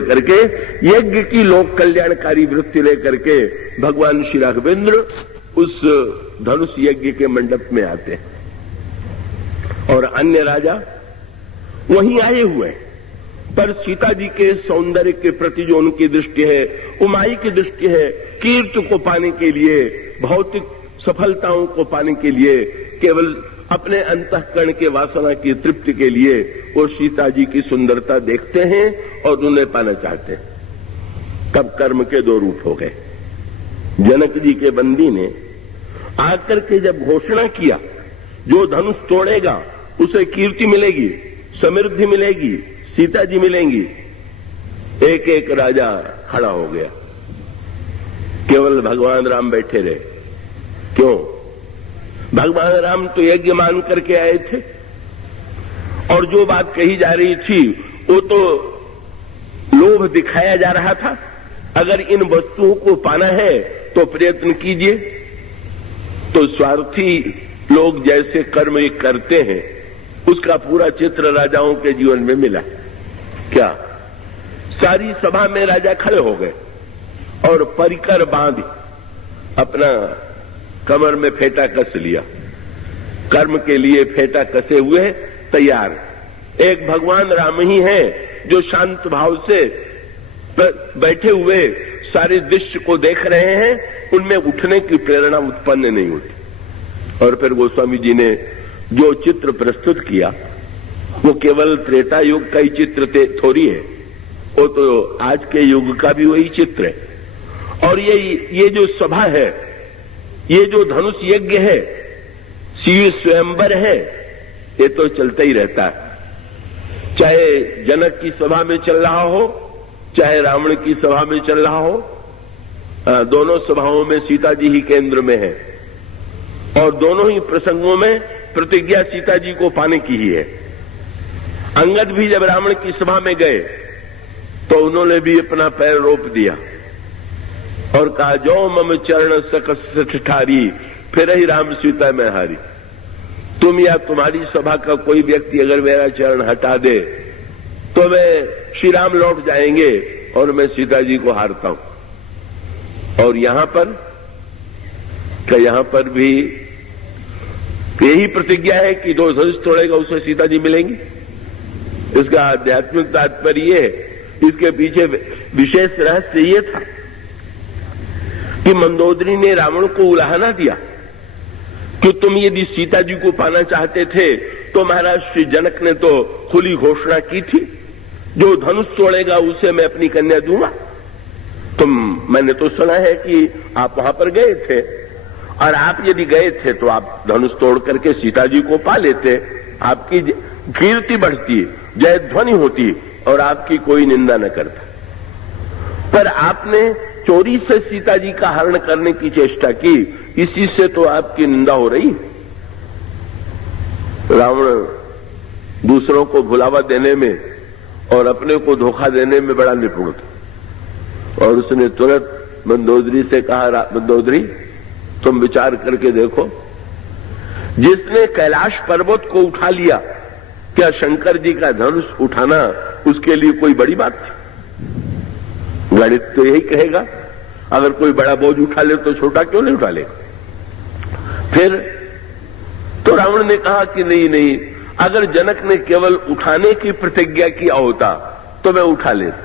करके यज्ञ की लोक कल्याणकारी वृत्ति लेकर के भगवान श्री राघवेंद्र उस धनुष यज्ञ के मंडप में आते हैं और अन्य राजा वहीं आए हुए हैं, पर सीता जी के सौंदर्य के प्रति जो उनकी दृष्टि है, उमाई की दृष्टि है, कीर्ति को पाने के लिए, भौतिक सफलताओं को पाने के लिए, केवल अपने अंतःकरण के वासना की तृप्ति के लिए वो सीता जी की सुंदरता देखते हैं और उन्हें पाना चाहते हैं। तब कर्म के दो रूप हो गए। जनक जी के बंदी ने आकर के जब घोषणा किया, जो धनुष तोड़ेगा उसे कीर्ति मिलेगी, समृद्धि मिलेगी, सीता जी मिलेंगी, एक एक राजा खड़ा हो गया। केवल भगवान राम बैठे रहे। क्यों? भगवान राम तो यज्ञ मान करके आए थे और जो बात कही जा रही थी वो तो लोभ दिखाया जा रहा था। अगर इन वस्तुओं को पाना है तो प्रयत्न कीजिए। तो स्वार्थी लोग जैसे कर्म करते हैं उसका पूरा चित्र राजाओं के जीवन में मिला। क्या? सारी सभा में राजा खड़े हो गए और परिकर बांध अपना कमर में फेंटा कस लिया। कर्म के लिए फेंटा कसे हुए तैयार। एक भगवान राम ही हैं जो शांत भाव से बैठे हुए सारे दृश्य को देख रहे हैं, उनमें उठने की प्रेरणा उत्पन्न नहीं होती। और फिर गोस्वामी जी ने जो चित्र प्रस्तुत किया वो केवल त्रेता युग का ही चित्र थोड़ी है, वो तो आज के युग का भी वही चित्र है। और ये जो सभा है, ये जो धनुष यज्ञ है, शिव स्वयंवर है, ये तो चलता ही रहता है। चाहे जनक की सभा में चल रहा हो, चाहे रावण की सभा में चल रहा हो, दोनों सभाओं में सीता जी ही केंद्र में है और दोनों ही प्रसंगों में प्रतिज्ञा सीता जी को पाने की ही है। अंगद भी जब रावण की सभा में गए तो उन्होंने भी अपना पैर रोप दिया और कहा, जो मम चरण सकस ठारी, फिर ही राम सीता में हारी। तुम या तुम्हारी सभा का कोई व्यक्ति अगर मेरा चरण हटा दे तो मैं श्री राम लौट जाएंगे और मैं सीता जी को हारता हूं। और यहां पर भी यही प्रतिज्ञा है कि जो धनुष तोड़ेगा उसे सीता जी मिलेंगी। इसका आध्यात्मिक तात्पर्य ये है, इसके पीछे विशेष रहस्य ये था कि मंदोदरी ने रावण को उलाहना दिया कि तुम यदि सीता जी को पाना चाहते थे तो महाराज श्री जनक ने तो खुली घोषणा की थी, जो धनुष तोड़ेगा उसे मैं अपनी कन्या दूंगा। मैंने तो सुना है कि आप वहां पर गए थे और आप यदि गए थे तो आप धनुष तोड़ करके सीता जी को पा लेते, आपकी कीर्ति बढ़ती, जय ध्वनि होती और आपकी कोई निंदा न करता। पर आपने चोरी से सीता जी का हरण करने की चेष्टा की, इसी से तो आपकी निंदा हो रही। रावण दूसरों को भुलावा देने में और अपने को धोखा देने में बड़ा निपुण था और उसने तुरंत मंदोदरी से कहा, मंदोदरी तुम विचार करके देखो, जिसने कैलाश पर्वत को उठा लिया, क्या शंकर जी का धनुष उठाना उसके लिए कोई बड़ी बात थी? गणित तो यही कहेगा, अगर कोई बड़ा बोझ उठा ले तो छोटा क्यों नहीं उठा ले? फिर तो रावण ने कहा कि नहीं, अगर जनक ने केवल उठाने की प्रतिज्ञा किया होता तो मैं उठा लेता,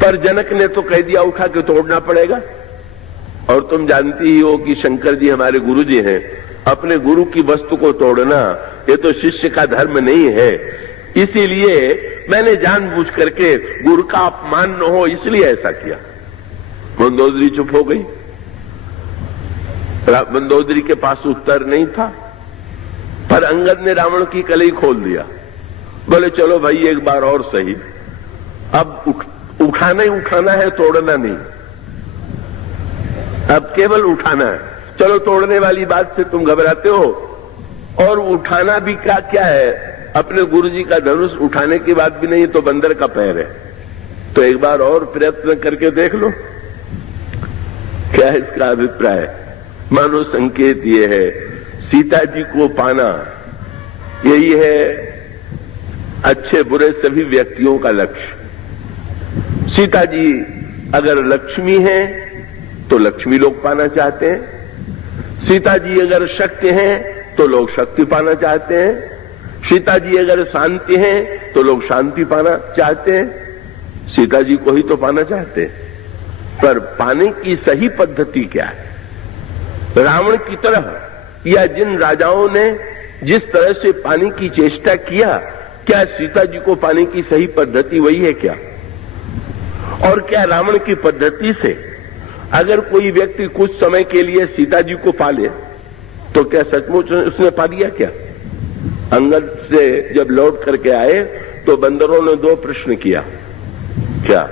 पर जनक ने तो कह दिया उठा के तोड़ना पड़ेगा। और तुम जानती ही हो कि शंकर जी हमारे गुरु जी हैं, अपने गुरु की वस्तु को तोड़ना ये तो शिष्य का धर्म नहीं है। इसीलिए मैंने जानबूझ करके गुरु का अपमान न हो इसलिए ऐसा किया। मंदोदरी चुप हो गई। मंदोदरी के पास उत्तर नहीं था, पर अंगद ने रावण की कलई खोल दिया। बोले चलो भाई एक बार और सही, अब उठाना ही उठाना है, तोड़ना नहीं, अब केवल उठाना है। चलो तोड़ने वाली बात से तुम घबराते हो और उठाना भी क्या है, अपने गुरुजी का धनुष उठाने की बात भी नहीं तो बंदर का पैर है, तो एक बार और प्रयत्न करके देख लो। क्या है इसका अभिप्राय? मानो संकेत ये है, सीता जी को पाना यही है अच्छे बुरे सभी व्यक्तियों का लक्ष्य। सीता जी अगर लक्ष्मी हैं तो लक्ष्मी लोग पाना चाहते हैं, सीता जी अगर शक्ति हैं तो लोग शक्ति पाना चाहते हैं, सीता जी अगर शांति हैं तो लोग शांति पाना चाहते हैं, सीता जी को ही तो पाना चाहते हैं। पर पाने की सही पद्धति क्या है? रावण की तरह या जिन राजाओं ने जिस तरह से पाने की चेष्टा किया, क्या सीता जी को पाने की सही पद्धति वही है क्या? और क्या रावण की पद्धति से अगर कोई व्यक्ति कुछ समय के लिए सीता जी को पाले तो क्या सचमुच उसने पा लिया क्या? अंगद से जब लौट करके आए तो बंदरों ने 2 प्रश्न किया। क्या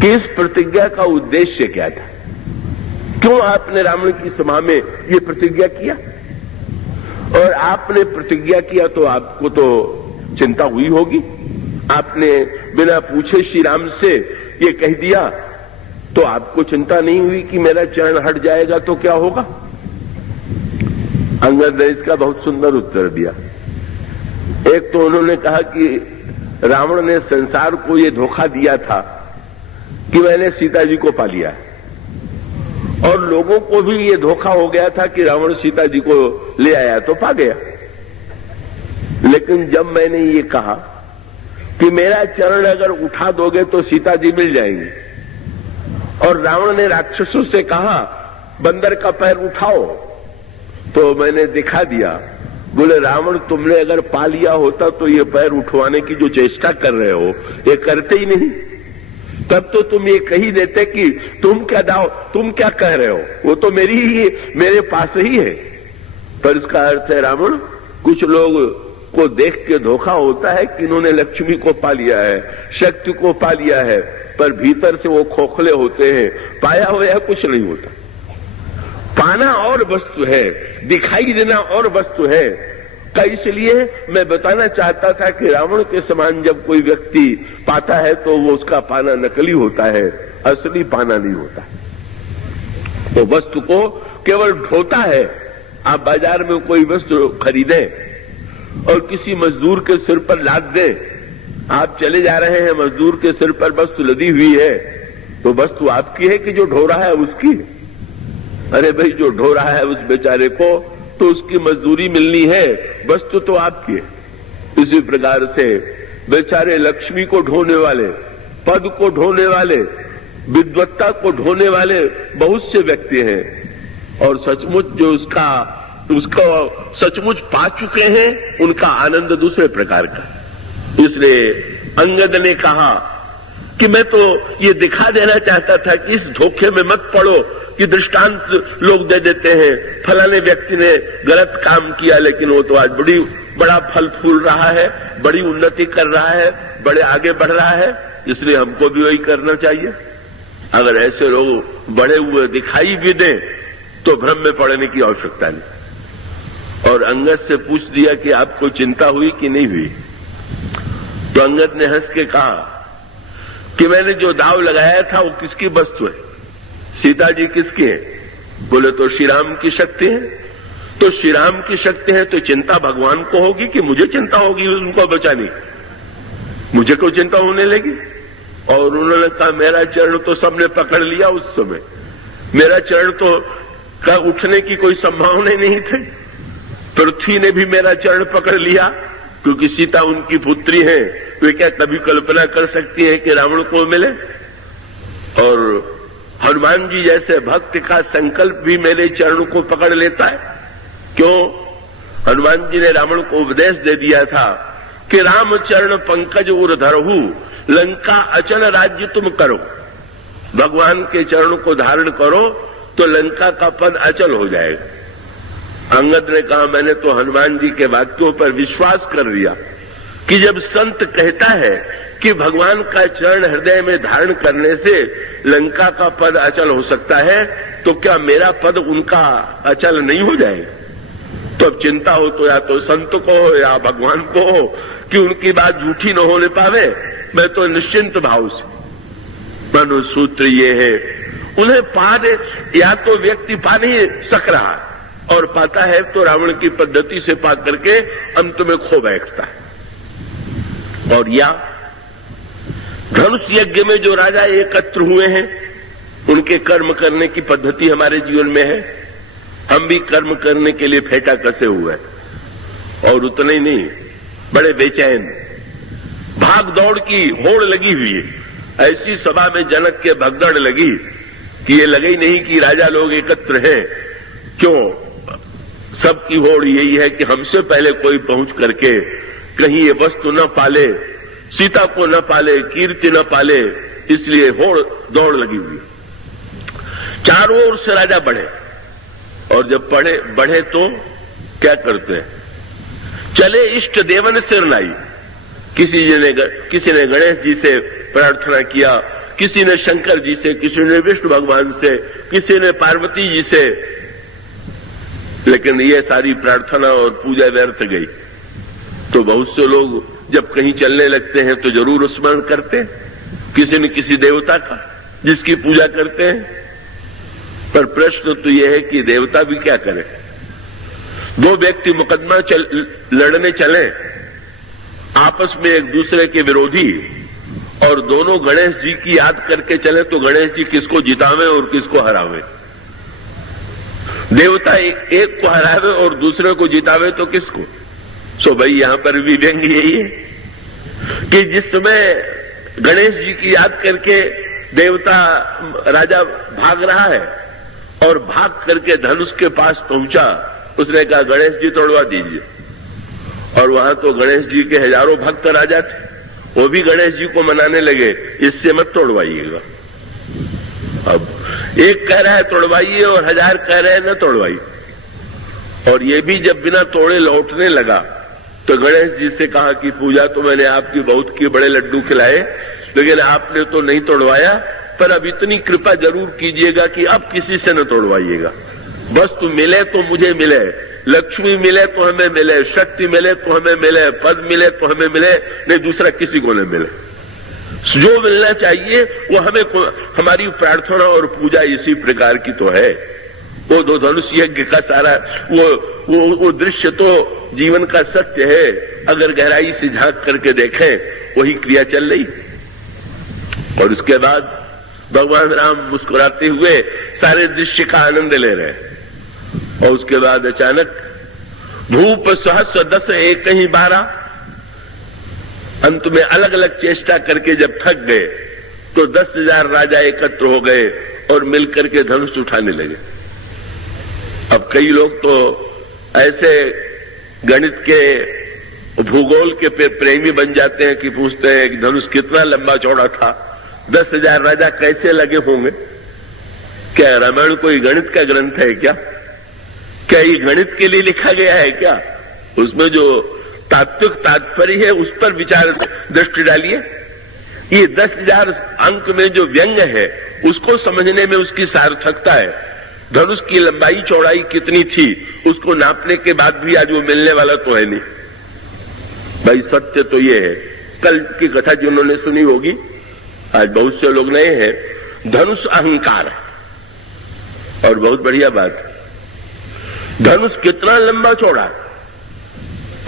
कि इस प्रतिज्ञा का उद्देश्य क्या था? क्यों आपने रावण की सभा में ये प्रतिज्ञा किया? और आपने प्रतिज्ञा किया तो आपको तो चिंता हुई होगी, आपने बिना पूछे श्री राम से ये कह दिया तो आपको चिंता नहीं हुई कि मेरा चरण हट जाएगा तो क्या होगा? अंगद ने इसका बहुत सुंदर उत्तर दिया। एक तो उन्होंने कहा कि रावण ने संसार को ये धोखा दिया था कि मैंने सीता जी को पा लिया, और लोगों को भी ये धोखा हो गया था कि रावण सीता जी को ले आया तो पा गया। लेकिन जब मैंने ये कहा कि मेरा चरण अगर उठा दोगे तो सीता जी मिल जाएंगी, और रावण ने राक्षसों से कहा बंदर का पैर उठाओ, तो मैंने दिखा दिया। बोले रावण तुमने अगर पा लिया होता तो ये पैर उठवाने की जो चेष्टा कर रहे हो ये करते ही नहीं, तब तो तुम ये कही देते कि तुम क्या कह रहे हो, वो तो मेरे पास ही है। पर इसका अर्थ है रावण, कुछ लोग को देख के धोखा होता है कि इन्होंने लक्ष्मी को पा लिया है, शक्ति को पा लिया है, पर भीतर से वो खोखले होते हैं, पाया हुआ कुछ नहीं होता। पाना और वस्तु है, दिखाई देना और वस्तु है। का इसलिए मैं बताना चाहता था कि रावण के समान जब कोई व्यक्ति पाता है तो वो उसका पाना नकली होता है, असली पाना नहीं होता। तो वस्तु को केवल ढोता है। आप बाजार में कोई वस्तु खरीदें और किसी मजदूर के सिर पर लाद दें, आप चले जा रहे हैं, मजदूर के सिर पर वस्तु लदी हुई है, तो वस्तु आपकी है कि जो ढो रहा है उसकी? अरे भाई, जो ढो रहा है उस बेचारे को तो उसकी मजदूरी मिलनी है, वस्तु तो आपकी है। इसी प्रकार से बेचारे लक्ष्मी को ढोने वाले, पद को ढोने वाले, विद्वत्ता को ढोने वाले बहुत से व्यक्ति हैं, और सचमुच जो उसका सचमुच पा चुके हैं उनका आनंद दूसरे प्रकार का। इसलिए अंगद ने कहा कि मैं तो ये दिखा देना चाहता था कि इस धोखे में मत पड़ो कि दृष्टांत लोग दे देते हैं, फलाने व्यक्ति ने गलत काम किया लेकिन वो तो आज बड़ा फल फूल रहा है, बड़ी उन्नति कर रहा है, बड़े आगे बढ़ रहा है, इसलिए हमको भी वही करना चाहिए। अगर ऐसे लोग बड़े हुए दिखाई भी दें तो भ्रम में पड़ने की आवश्यकता नहीं। और अंगद से पूछ दिया कि आपको चिंता हुई कि नहीं हुई? तो अंगद ने हंस के कहा कि मैंने जो दाव लगाया था वो किसकी वस्तु है? सीता जी किसकी है? बोले तो श्री राम की शक्ति है। तो श्री राम की शक्ति है तो चिंता भगवान को होगी कि मुझे चिंता होगी उनको बचाने? मुझे कोई चिंता होने लगी? और उन्होंने कहा मेरा चरण तो सबने पकड़ लिया उस समय, मेरा चरण तो का उठने की कोई संभावना ही नहीं थी। पृथ्वी ने भी मेरा चरण पकड़ लिया, क्योंकि सीता उनकी पुत्री है, वे क्या कभी कल्पना कर सकती है कि रावण को मिले? और हनुमान जी जैसे भक्त का संकल्प भी मेरे चरण को पकड़ लेता है। क्यों? हनुमान जी ने रावण को उपदेश दे दिया था कि राम चरण पंकज उर धरहु, लंका अचल राज्य तुम करो। भगवान के चरण को धारण करो तो लंका का पद अचल हो जाएगा। अंगद ने कहा मैंने तो हनुमान जी के वाक्यों पर विश्वास कर लिया कि जब संत कहता है कि भगवान का चरण हृदय में धारण करने से लंका का पद अचल हो सकता है, तो क्या मेरा पद उनका अचल नहीं हो जाएगा? तो अब चिंता हो तो या तो संत को हो या भगवान को हो कि उनकी बात झूठी न होने पावे। मैं तो निश्चिंत भाव से, मनुसूत्र ये है, उन्हें पा दे, या तो व्यक्ति पा नहीं सक रहा और पाता है तो रावण की पद्धति से पा करके अंत में खो बैठता है। और या धनुष यज्ञ में जो राजा एकत्र हुए हैं उनके कर्म करने की पद्धति हमारे जीवन में है। हम भी कर्म करने के लिए फेंटा कसे हुए हैं और उतना ही नहीं, बड़े बेचैन, भाग दौड़ की होड़ लगी हुई है। ऐसी सभा में जनक के भगदड़ लगी कि ये लगे ही नहीं कि राजा लोग एकत्र हैं। क्यों? सबकी होड़ यही है कि हमसे पहले कोई पहुंच करके कहीं ये वस्तु न पाले, सीता को न पाले, कीर्ति न पाले, इसलिए होड़ दौड़ लगी हुई। चारों ओर से राजा बढ़े और जब बढ़े तो क्या करते हैं? चले इष्ट देवन सिर नाई। किसी ने गणेश जी से प्रार्थना किया, किसी ने शंकर जी से, किसी ने विष्णु भगवान से, किसी ने पार्वती जी से, लेकिन ये सारी प्रार्थना और पूजा व्यर्थ गई। तो बहुत से लोग जब कहीं चलने लगते हैं तो जरूर स्मरण करते हैं किसी न किसी देवता का जिसकी पूजा करते हैं। पर प्रश्न तो यह है कि देवता भी क्या करें? दो व्यक्ति मुकदमा लड़ने चले आपस में एक दूसरे के विरोधी, और दोनों गणेश जी की याद करके चले तो गणेश जी किसको जितावे और किसको हरावे? देवता एक को हरावे और दूसरे को जितावे तो किसको? सो भाई यहां पर भी व्यंग यही है कि जिस समय गणेश जी की याद करके देवता राजा भाग रहा है और भाग करके धनुष के पास पहुंचा, उसने कहा गणेश जी तोड़वा दीजिए। और वहां तो गणेश जी के हजारों भक्त राजा थे, वो भी गणेश जी को मनाने लगे, इससे मत तोड़वाइएगा। अब एक कह रहा है तोड़वाइए और हजार कह रहे हैं न तोड़वाइए। और ये भी जब बिना तोड़े लौटने लगा तो गणेश जी से कहा कि पूजा तो मैंने आपकी बहुत की, बड़े लड्डू खिलाए, लेकिन आपने तो नहीं तोड़वाया। पर अब इतनी कृपा जरूर कीजिएगा कि अब किसी से न तोड़वाइएगा। वस्तु मिले तो मुझे मिले, लक्ष्मी मिले तो हमें मिले, शक्ति मिले तो हमें मिले, पद मिले तो हमें मिले, नहीं दूसरा किसी को न मिले। जो मिलना चाहिए वो हमें, हमारी प्रार्थना और पूजा इसी प्रकार की तो है। वो दो धनुष यज्ञ का सारा वो दृश्य तो जीवन का सत्य है। अगर गहराई से झांक करके देखें वही क्रिया चल रही। और उसके बाद भगवान राम मुस्कुराते हुए सारे दृश्य का आनंद ले रहे हैं। और उसके बाद अचानक भूप सहस्र दस एक ही 12, अंत में अलग अलग चेष्टा करके जब थक गए तो 10,000 राजा एकत्र हो गए और मिलकर के धनुष उठाने लगे। अब कई लोग तो ऐसे गणित के, भूगोल के प्रेमी बन जाते हैं कि पूछते हैं कि धनुष कितना लंबा चौड़ा था, 10,000 राजा कैसे लगे होंगे? क्या रामायण कोई गणित का ग्रंथ है क्या? क्या ये गणित के लिए लिखा गया है क्या? उसमें जो तात्विक तात्पर्य है उस पर विचार दृष्टि डालिए। ये 10,000 अंक में जो व्यंग है उसको समझने में उसकी सार्थकता है। धनुष की लंबाई चौड़ाई कितनी थी उसको नापने के बाद भी आज वो मिलने वाला तो है नहीं। भाई सत्य तो ये है, कल की कथा जिन्होंने सुनी होगी, आज बहुत से लोग नए हैं, धनुष अहंकार है। और बहुत बढ़िया बात, धनुष कितना लंबा चौड़ा?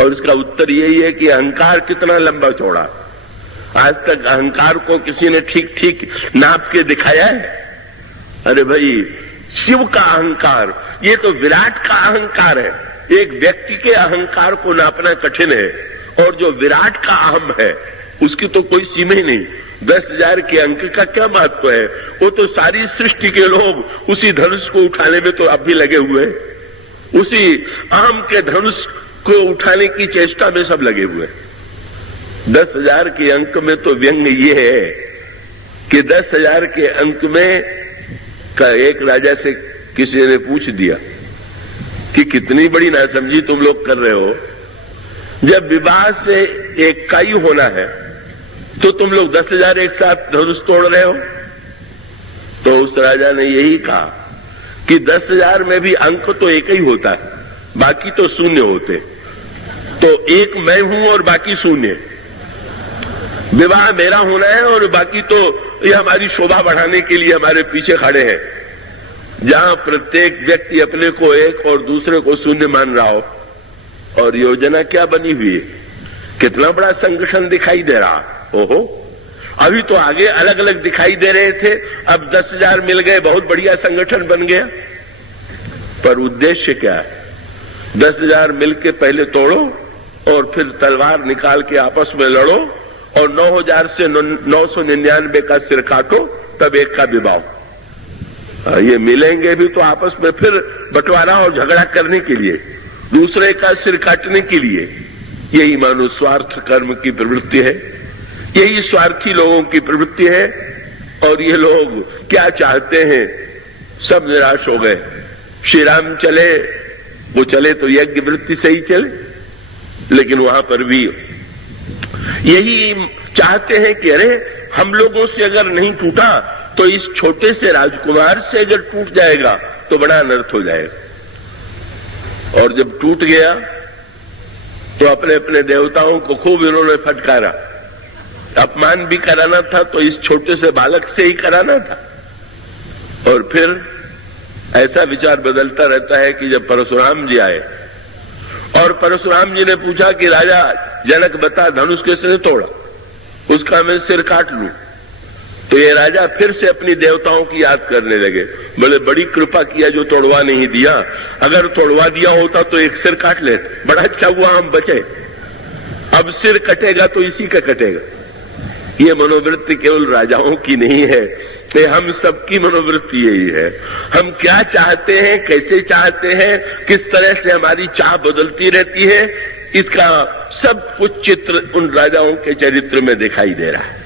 और इसका उत्तर यही है कि अहंकार कितना लंबा चौड़ा। आज तक अहंकार को किसी ने ठीक ठीक नाप के दिखाया है? अरे भाई, शिव का अहंकार, ये तो विराट का अहंकार है। एक व्यक्ति के अहंकार को नापना कठिन है, और जो विराट का अहम है उसकी तो कोई सीमा ही नहीं। 10,000 के अंक का क्या महत्व है? वो तो सारी सृष्टि के लोग उसी धनुष को उठाने में तो अब भी लगे हुए हैं, उसी अहम के धनुष को उठाने की चेष्टा में सब लगे हुए। 10,000 के अंक में तो व्यंग ये है कि 10,000 के अंक में का एक राजा से किसी ने पूछ दिया कि कितनी बड़ी नासमझी तुम लोग कर रहे हो, जब विवाह से एक का ही होना है तो तुम लोग 10,000 एक साथ धनुष तोड़ रहे हो। तो उस राजा ने यही कहा कि 10,000 में भी अंक तो एक ही होता है, बाकी तो शून्य होते। तो एक मैं हूं और बाकी शून्य। विवाह मेरा होना है और बाकी तो ये हमारी शोभा बढ़ाने के लिए हमारे पीछे खड़े हैं। जहां प्रत्येक व्यक्ति अपने को एक और दूसरे को शून्य मान रहा हो। और योजना क्या बनी हुई है, कितना बड़ा संगठन दिखाई दे रहा। ओहो, अभी तो आगे अलग अलग दिखाई दे रहे थे, अब 10,000 मिल गए, बहुत बढ़िया संगठन बन गया। पर उद्देश्य क्या है? 10,000 मिलके पहले तोड़ो और फिर तलवार निकाल के आपस में लड़ो और 9,000 से 999 का सिर काटो, तब एक का विवाह। ये मिलेंगे भी तो आपस में फिर बंटवारा और झगड़ा करने के लिए, दूसरे का सिर काटने के लिए। यही मानो स्वार्थ कर्म की प्रवृत्ति है, यही स्वार्थी लोगों की प्रवृत्ति है। और ये लोग क्या चाहते हैं? सब निराश हो गए। श्री राम चले, वो चले तो यज्ञ वृत्ति से ही चले, लेकिन वहां पर भी यही चाहते हैं कि अरे हम लोगों से अगर नहीं टूटा तो इस छोटे से राजकुमार से अगर टूट जाएगा तो बड़ा अनर्थ हो जाएगा। और जब टूट गया तो अपने अपने देवताओं को खूब इन्होंने फटकारा। अपमान भी कराना था तो इस छोटे से बालक से ही कराना था। और फिर ऐसा विचार बदलता रहता है कि जब परशुराम जी आए और परशुराम जी ने पूछा कि राजा जनक बता, धनुष किसने तोड़ा? उसका मैं सिर काट लूं। तो ये राजा फिर से अपनी देवताओं की याद करने लगे। बोले बड़ी कृपा किया जो तोड़वा नहीं दिया, अगर तोड़वा दिया होता तो एक सिर काट लेते, बड़ा अच्छा हुआ हम बचे। अब सिर कटेगा तो इसी का कटेगा। ये मनोवृत्ति केवल राजाओं की नहीं है, ये हम सबकी मनोवृत्ति यही है। हम क्या चाहते हैं, कैसे चाहते हैं, किस तरह से हमारी चाह बदलती रहती है, इसका सब कुछ चित्र उन राजाओं के चरित्र में दिखाई दे रहा है।